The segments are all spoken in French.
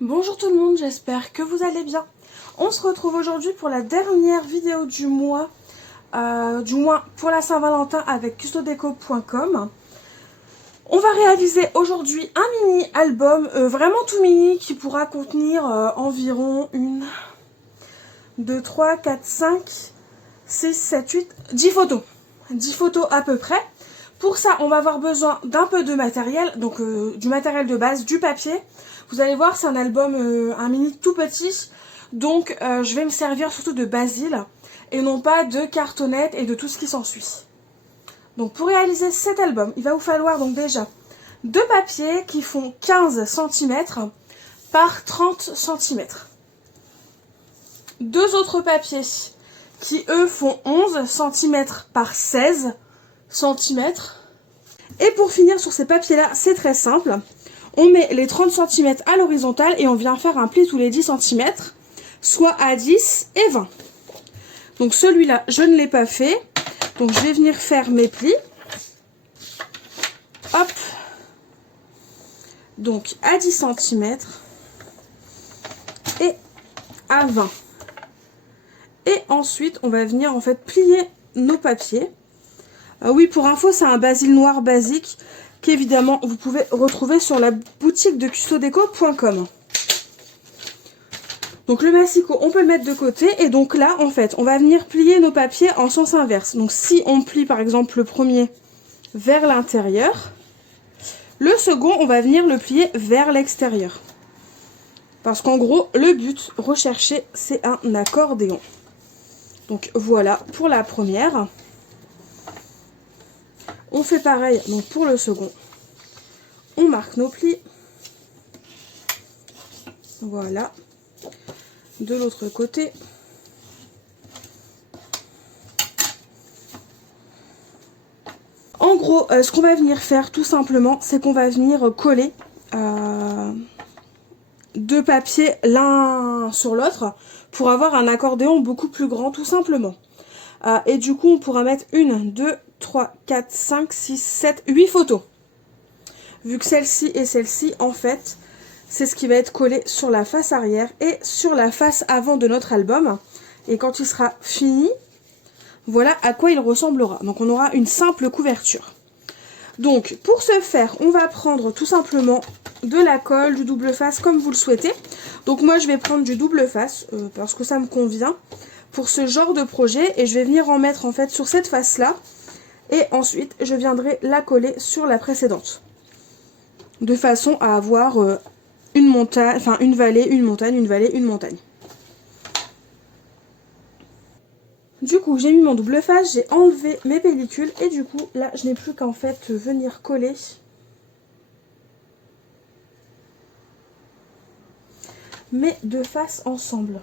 Bonjour tout le monde, j'espère que vous allez bien. On se retrouve aujourd'hui pour la dernière vidéo du mois, du moins pour la Saint-Valentin avec custodeco.com. On va réaliser aujourd'hui un mini album, vraiment tout mini, qui pourra contenir environ 1, 2, 3, 4, 5, 6, 7, 8, 10 photos. 10 photos à peu près. Pour ça, on va avoir besoin d'un peu de matériel, donc du matériel de base, du papier. Vous allez voir, c'est un album, un mini tout petit, donc je vais me servir surtout de basil et non pas de cartonnette et de tout ce qui s'ensuit. Donc pour réaliser cet album, il va vous falloir donc déjà deux papiers qui font 15 cm par 30 cm. Deux autres papiers qui eux font 11 cm par 16 cm. Et pour finir sur ces papiers là, c'est très simple. On met les 30 cm à l'horizontale et on vient faire un pli tous les 10 cm, soit à 10 et 20. Donc celui-là, je ne l'ai pas fait. Donc je vais venir faire mes plis. Hop. Donc à 10 cm et à 20. Et ensuite, on va venir en fait plier nos papiers. Oui, pour info, c'est un basil noir basique qu'évidemment vous pouvez retrouver sur la boutique de custodeco.com. Donc le massicot, on peut le mettre de côté. Et donc là, en fait, on va venir plier nos papiers en sens inverse. Donc si on plie par exemple le premier vers l'intérieur, le second, on va venir le plier vers l'extérieur. Parce qu'en gros, le but recherché, c'est un accordéon. Donc voilà pour la première. On fait pareil donc pour le second. On marque nos plis. Voilà. De l'autre côté. En gros, ce qu'on va venir faire tout simplement, c'est qu'on va venir coller deux papiers l'un sur l'autre pour avoir un accordéon beaucoup plus grand tout simplement. Et du coup, on pourra mettre 1, 2, 3, 4, 5, 6, 7, 8 photos. Vu que celle-ci et celle-ci, en fait, c'est ce qui va être collé sur la face arrière et sur la face avant de notre album. Et quand il sera fini, voilà à quoi il ressemblera. Donc on aura une simple couverture. Donc pour ce faire, on va prendre tout simplement de la colle, du double face comme vous le souhaitez. Donc moi je vais prendre du double face parce que ça me convient pour ce genre de projet. Et je vais venir en mettre en fait sur cette face-là. Et ensuite, je viendrai la coller sur la précédente. De façon à avoir une montagne, enfin une vallée, une montagne, une vallée, une montagne. Du coup, j'ai mis mon double face, j'ai enlevé mes pellicules. Et du coup, là, je n'ai plus qu'en fait venir coller mes deux faces ensemble.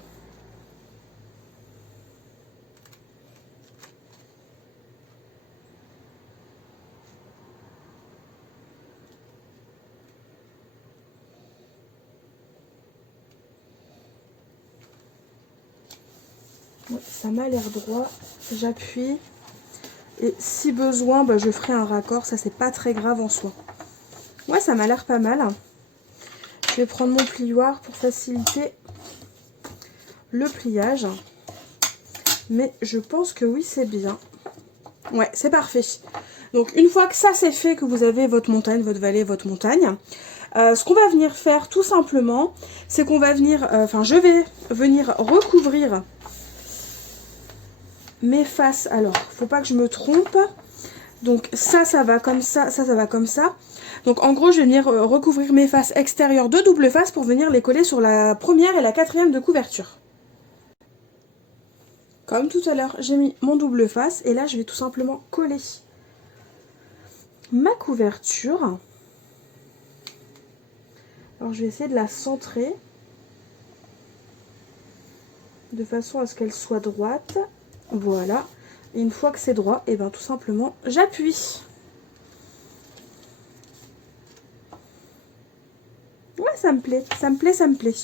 Ouais, ça m'a l'air droit, j'appuie et si besoin bah, je ferai un raccord, ça c'est pas très grave en soi. Ouais, ça m'a l'air pas mal. Je vais prendre mon plioir pour faciliter le pliage, mais je pense que oui c'est bien. Ouais, c'est parfait. Donc une fois que ça c'est fait, que vous avez votre montagne, votre vallée, votre montagne, ce qu'on va venir faire tout simplement, c'est qu'on va venir, je vais venir recouvrir mes faces. Alors, faut pas que je me trompe. Donc ça va comme ça, ça va comme ça. Donc en gros, je vais venir recouvrir mes faces extérieures de double face pour venir les coller sur la première et la quatrième de couverture. Comme tout à l'heure, j'ai mis mon double face et là, je vais tout simplement coller ma couverture. Alors je vais essayer de la centrer de façon à ce qu'elle soit droite. Voilà. Et une fois que c'est droit, et bien tout simplement, j'appuie. Ouais, ça me plaît, ça me plaît, ça me plaît.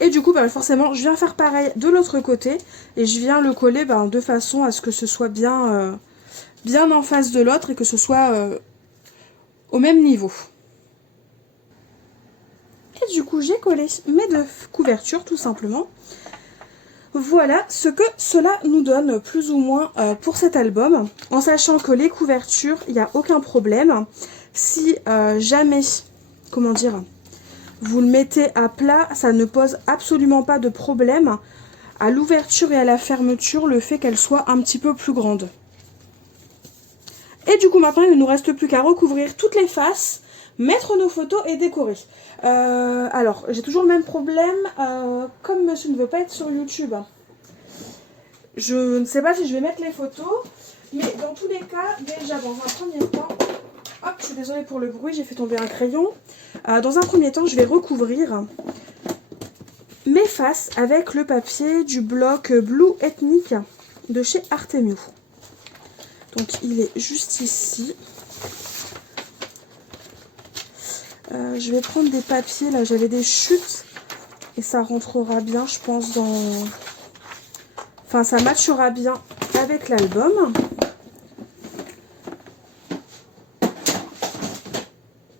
Et du coup, bah, forcément, je viens faire pareil de l'autre côté. Et je viens le coller de façon à ce que ce soit bien, bien en face de l'autre et que ce soit au même niveau. Et du coup, j'ai collé mes deux couvertures tout simplement. Voilà ce que cela nous donne plus ou moins pour cet album. En sachant que les couvertures, il n'y a aucun problème. Si jamais, comment dire, vous le mettez à plat, ça ne pose absolument pas de problème à l'ouverture et à la fermeture, le fait qu'elle soit un petit peu plus grande. Et du coup maintenant il ne nous reste plus qu'à recouvrir toutes les faces, mettre nos photos et décorer. Alors j'ai toujours le même problème, comme monsieur ne veut pas être sur YouTube, je ne sais pas si je vais mettre les photos, mais dans tous les cas, déjà dans un premier temps, hop, je suis désolée pour le bruit, j'ai fait tomber un crayon. Dans un premier temps, je vais recouvrir mes faces avec le papier du bloc Blue Ethnic de chez Artemio. Donc il est juste ici. Je vais prendre des papiers, là j'avais des chutes et ça rentrera bien je pense dans... Enfin ça matchera bien avec l'album.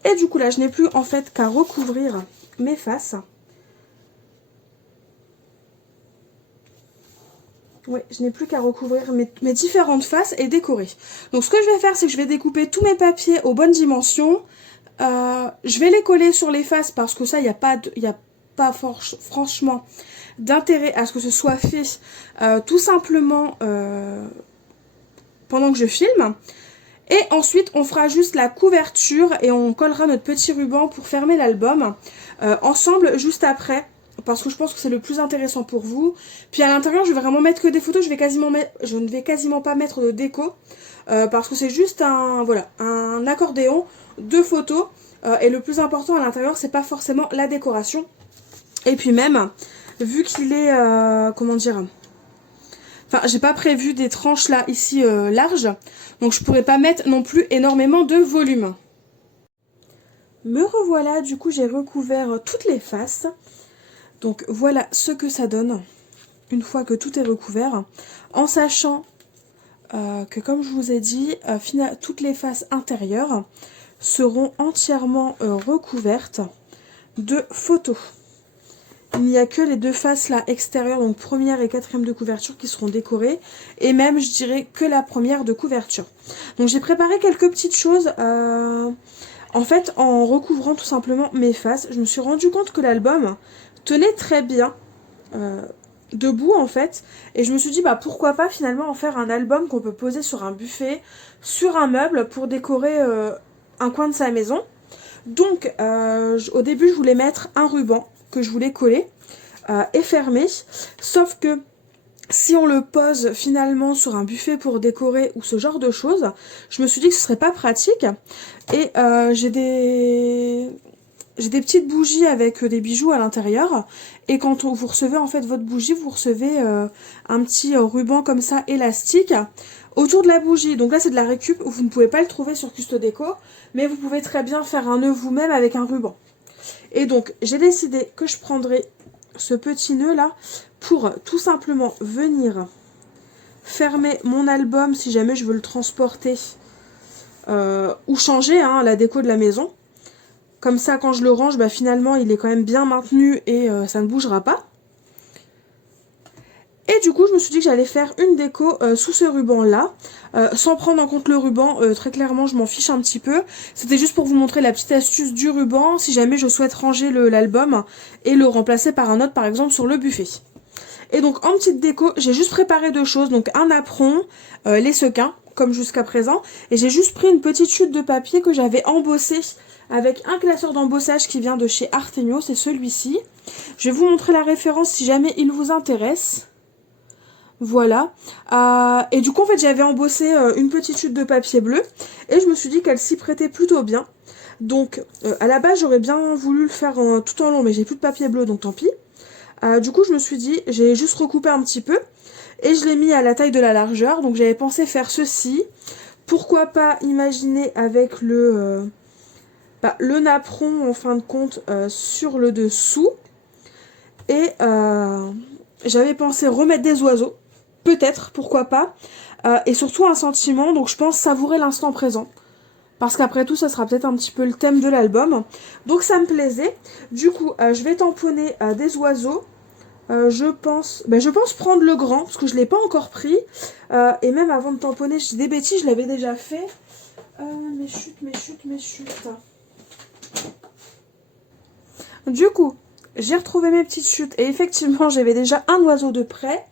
Et du coup là je n'ai plus en fait qu'à recouvrir mes faces. Oui, je n'ai plus qu'à recouvrir mes différentes faces et décorer. Donc ce que je vais faire, c'est que je vais découper tous mes papiers aux bonnes dimensions. Je vais les coller sur les faces parce que ça, il n'y a pas franchement d'intérêt à ce que ce soit fait tout simplement pendant que je filme. Et ensuite, on fera juste la couverture et on collera notre petit ruban pour fermer l'album ensemble juste après. Parce que je pense que c'est le plus intéressant pour vous. Puis à l'intérieur, je vais vraiment mettre que des photos. Je ne vais quasiment pas mettre de déco. Parce que c'est juste un accordéon de photos. Et le plus important à l'intérieur, c'est pas forcément la décoration. Et puis même, vu qu'il est... comment dire... Enfin, j'ai pas prévu des tranches là, ici, larges. Donc je pourrais pas mettre non plus énormément de volume. Me revoilà, du coup j'ai recouvert toutes les faces. Donc voilà ce que ça donne une fois que tout est recouvert, en sachant que comme je vous ai dit, toutes les faces intérieures seront entièrement recouvertes de photos. Il n'y a que les deux faces là extérieures, donc première et quatrième de couverture qui seront décorées, et même je dirais que la première de couverture. Donc j'ai préparé quelques petites choses. En fait, en recouvrant tout simplement mes faces, je me suis rendu compte que l'album tenait très bien debout en fait, et je me suis dit bah pourquoi pas finalement en faire un album qu'on peut poser sur un buffet, sur un meuble pour décorer un coin de sa maison. Donc au début je voulais mettre un ruban que je voulais coller et fermer, sauf que si on le pose finalement sur un buffet pour décorer ou ce genre de choses, je me suis dit que ce serait pas pratique. Et j'ai des petites bougies avec des bijoux à l'intérieur. Et quand vous recevez en fait votre bougie, vous recevez un petit ruban comme ça élastique autour de la bougie. Donc là c'est de la récup, vous ne pouvez pas le trouver sur Custodeco, mais vous pouvez très bien faire un nœud vous-même avec un ruban. Et donc j'ai décidé que je prendrais ce petit nœud là pour tout simplement venir fermer mon album si jamais je veux le transporter ou changer la déco de la maison. Comme ça quand je le range, bah, finalement il est quand même bien maintenu et ça ne bougera pas. Et du coup je me suis dit que j'allais faire une déco sous ce ruban là, sans prendre en compte le ruban, très clairement je m'en fiche un petit peu. C'était juste pour vous montrer la petite astuce du ruban si jamais je souhaite ranger l'album et le remplacer par un autre par exemple sur le buffet. Et donc en petite déco, j'ai juste préparé deux choses, donc un apron, les sequins, comme jusqu'à présent, et j'ai juste pris une petite chute de papier que j'avais embossé avec un classeur d'embossage qui vient de chez Artemio, c'est celui-ci. Je vais vous montrer la référence si jamais il vous intéresse. Voilà. Et du coup en fait j'avais embossé une petite chute de papier bleu, et je me suis dit qu'elle s'y prêtait plutôt bien. Donc à la base j'aurais bien voulu le faire tout en long, mais j'ai plus de papier bleu donc tant pis. Du coup je me suis dit, j'ai juste recoupé un petit peu et je l'ai mis à la taille de la largeur. Donc j'avais pensé faire ceci. Pourquoi pas imaginer avec le napperon en fin de compte sur le dessous. Et j'avais pensé remettre des oiseaux. Peut-être, pourquoi pas. Et surtout un sentiment, donc je pense savourer l'instant présent. parce qu'après tout, ça sera peut-être un petit peu le thème de l'album. Donc ça me plaisait. Du coup, je vais tamponner des oiseaux. Je pense prendre le grand, parce que je ne l'ai pas encore pris. Et même avant de tamponner, je dis des bêtises, je l'avais déjà fait. Mes chutes. Du coup, j'ai retrouvé mes petites chutes. Et effectivement, j'avais déjà un oiseau de près.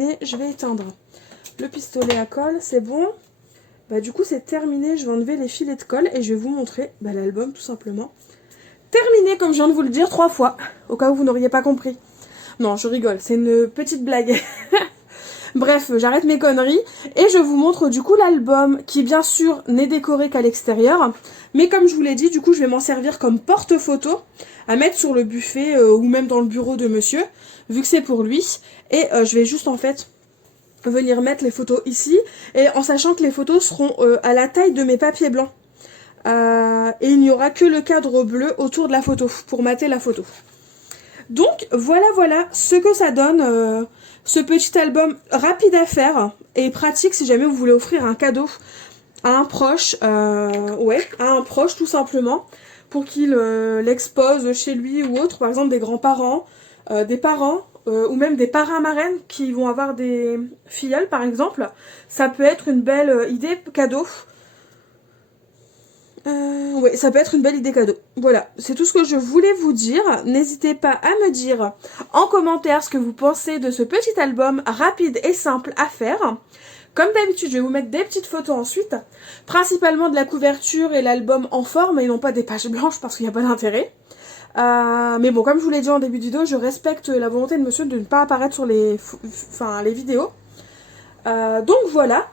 Et je vais éteindre le pistolet à colle, c'est bon. Bah du coup c'est terminé, je vais enlever les filets de colle et je vais vous montrer l'album tout simplement. Terminé comme je viens de vous le dire 3 fois, au cas où vous n'auriez pas compris. Non, je rigole, c'est une petite blague. Bref, j'arrête mes conneries et je vous montre du coup l'album qui bien sûr n'est décoré qu'à l'extérieur. Mais comme je vous l'ai dit, du coup je vais m'en servir comme porte-photo à mettre sur le buffet ou même dans le bureau de monsieur, vu que c'est pour lui. Et je vais juste en fait venir mettre les photos ici et en sachant que les photos seront à la taille de mes papiers blancs. Et il n'y aura que le cadre bleu autour de la photo pour mater la photo. Donc voilà ce que ça donne, ce petit album rapide à faire et pratique si jamais vous voulez offrir un cadeau à un proche, à un proche tout simplement, pour qu'il l'expose chez lui ou autre, par exemple des grands-parents, des parents, ou même des parrains marraines qui vont avoir des filleuls par exemple. Ça peut être une belle idée cadeau. Ouais, ça peut être une belle idée cadeau. Voilà, c'est tout ce que je voulais vous dire. N'hésitez pas à me dire en commentaire ce que vous pensez de ce petit album rapide et simple à faire. Comme d'habitude, je vais vous mettre des petites photos ensuite, principalement de la couverture et l'album en forme et non pas des pages blanches parce qu'il n'y a pas d'intérêt. Mais bon, comme je vous l'ai dit en début de vidéo, je respecte la volonté de monsieur de ne pas apparaître sur les vidéos. Donc voilà.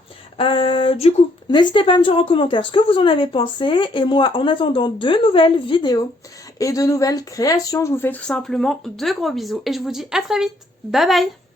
Du coup, n'hésitez pas à me dire en commentaire ce que vous en avez pensé. Et moi, en attendant de nouvelles vidéos et de nouvelles créations, je vous fais tout simplement de gros bisous. Et je vous dis à très vite. Bye bye!